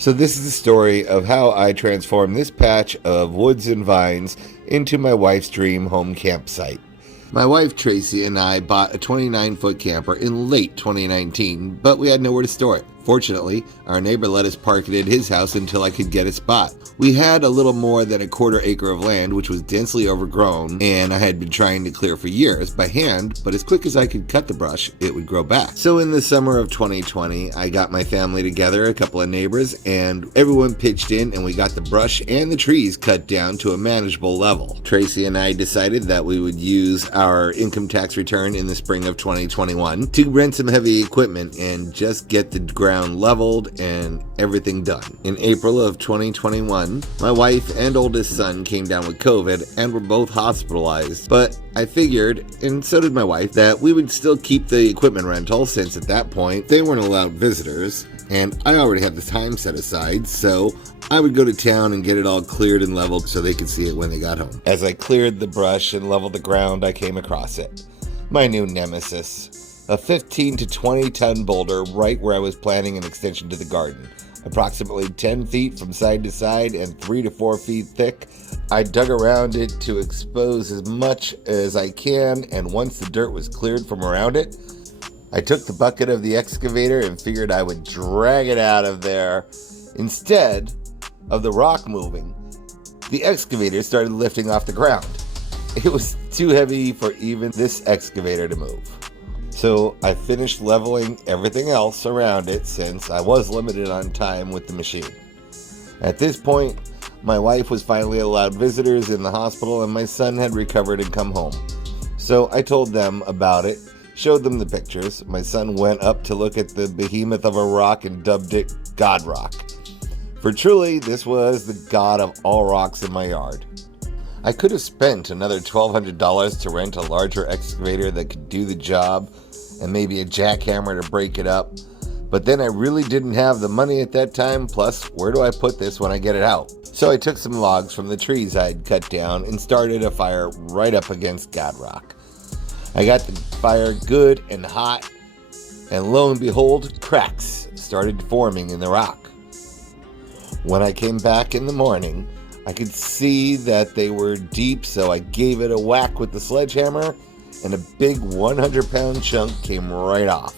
So this is the story of how I transformed this patch of woods and vines into my wife's dream home campsite. My wife Tracy and I bought a 29-foot camper in late 2019, but we had nowhere to store it. Fortunately, our neighbor let us park it at his house until I could get a spot. We had a little more than a quarter acre of land, which was densely overgrown, and I had been trying to clear for years by hand, but as quick as I could cut the brush, it would grow back. So in the summer of 2020, I got my family together, a couple of neighbors, and everyone pitched in, and we got the brush and the trees cut down to a manageable level. Tracy and I decided that we would use our income tax return in the spring of 2021 to rent some heavy equipment and just get the ground leveled and everything done. In April of 2021, my wife and oldest son came down with COVID and were both hospitalized, but I figured, and so did my wife, that we would still keep the equipment rental since at that point they weren't allowed visitors, and I already had the time set aside, so I would go to town and get it all cleared and leveled so they could see it when they got home. As I cleared the brush and leveled the ground, I came across it. My new nemesis. A 15 to 20 ton boulder right where I was planning an extension to the garden. Approximately 10 feet from side to side and 3 to 4 feet thick. I dug around it to expose as much as I can, and once the dirt was cleared from around it, I took the bucket of the excavator and figured I would drag it out of there. Instead of the rock moving, the excavator started lifting off the ground. It was too heavy for even this excavator to move. So I finished leveling everything else around it since I was limited on time with the machine. At this point, my wife was finally allowed visitors in the hospital and my son had recovered and come home. So I told them about it, showed them the pictures. My son went up to look at the behemoth of a rock and dubbed it God Rock. For truly, this was the god of all rocks in my yard. I could have spent another $1,200 to rent a larger excavator that could do the job and maybe a jackhammer to break it up, but then I really didn't have the money at that time, plus where do I put this when I get it out? So I took some logs from the trees I had cut down and started a fire right up against God Rock. I got the fire good and hot, and lo and behold, cracks started forming in the rock. When I came back in the morning, I could see that they were deep, so I gave it a whack with the sledgehammer, and a big 100-pound chunk came right off.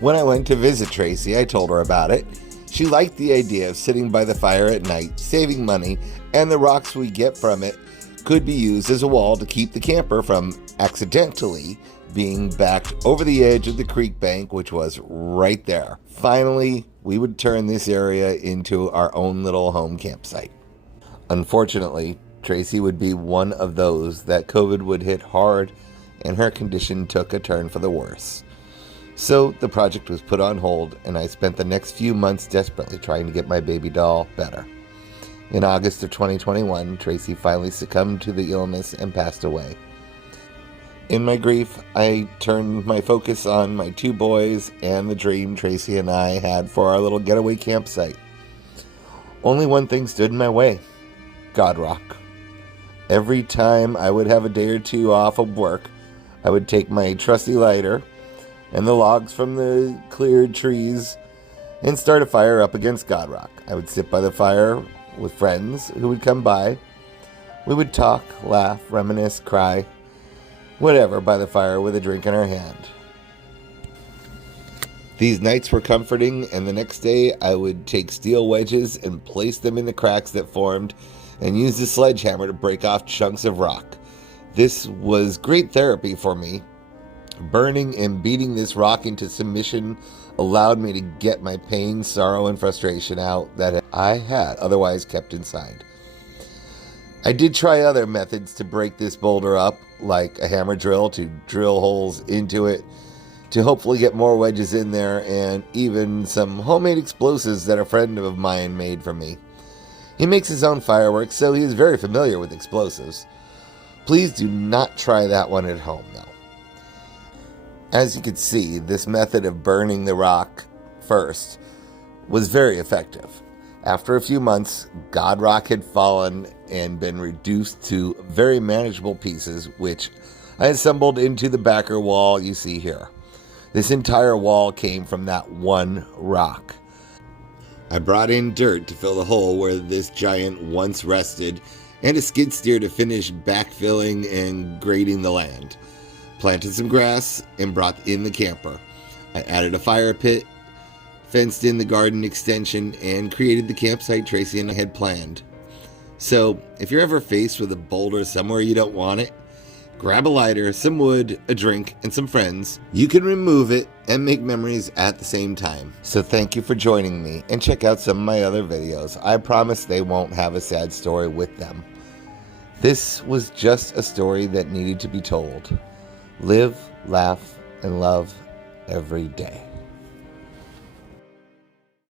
When I went to visit Tracy, I told her about it. She liked the idea of sitting by the fire at night, saving money, and the rocks we get from it could be used as a wall to keep the camper from accidentally being backed over the edge of the creek bank, which was right there. Finally, we would turn this area into our own little home campsite. Unfortunately, Tracy would be one of those that COVID would hit hard and her condition took a turn for the worse. So the project was put on hold and I spent the next few months desperately trying to get my baby doll better. In August of 2021, Tracy finally succumbed to the illness and passed away. In my grief, I turned my focus on my two boys and the dream Tracy and I had for our little getaway campsite. Only one thing stood in my way: God Rock. Every time I would have a day or two off of work, I would take my trusty lighter and the logs from the cleared trees and start a fire up against God Rock. I would sit by the fire with friends who would come by. We would talk, laugh, reminisce, cry, whatever by the fire with a drink in our hand. These nights were comforting, and the next day I would take steel wedges and place them in the cracks that formed and use the sledgehammer to break off chunks of rock. This was great therapy for me. Burning and beating this rock into submission allowed me to get my pain, sorrow, and frustration out that I had otherwise kept inside. I did try other methods to break this boulder up, like a hammer drill to drill holes into it to hopefully get more wedges in there, and even some homemade explosives that a friend of mine made for me. He makes his own fireworks, so he is very familiar with explosives. Please do not try that one at home, though. As you can see, this method of burning the rock first was very effective. After a few months, God Rock had fallen and been reduced to very manageable pieces, which I assembled into the backer wall you see here. This entire wall came from that one rock. I brought in dirt to fill the hole where this giant once rested, and a skid steer to finish backfilling and grading the land. Planted some grass and brought in the camper. I added a fire pit, fenced in the garden extension, and created the campsite Tracy and I had planned. So, if you're ever faced with a boulder somewhere you don't want it, grab a lighter, some wood, a drink, and some friends. You can remove it and make memories at the same time. So thank you for joining me, and check out some of my other videos. I promise they won't have a sad story with them. This was just a story that needed to be told. Live, laugh, and love every day.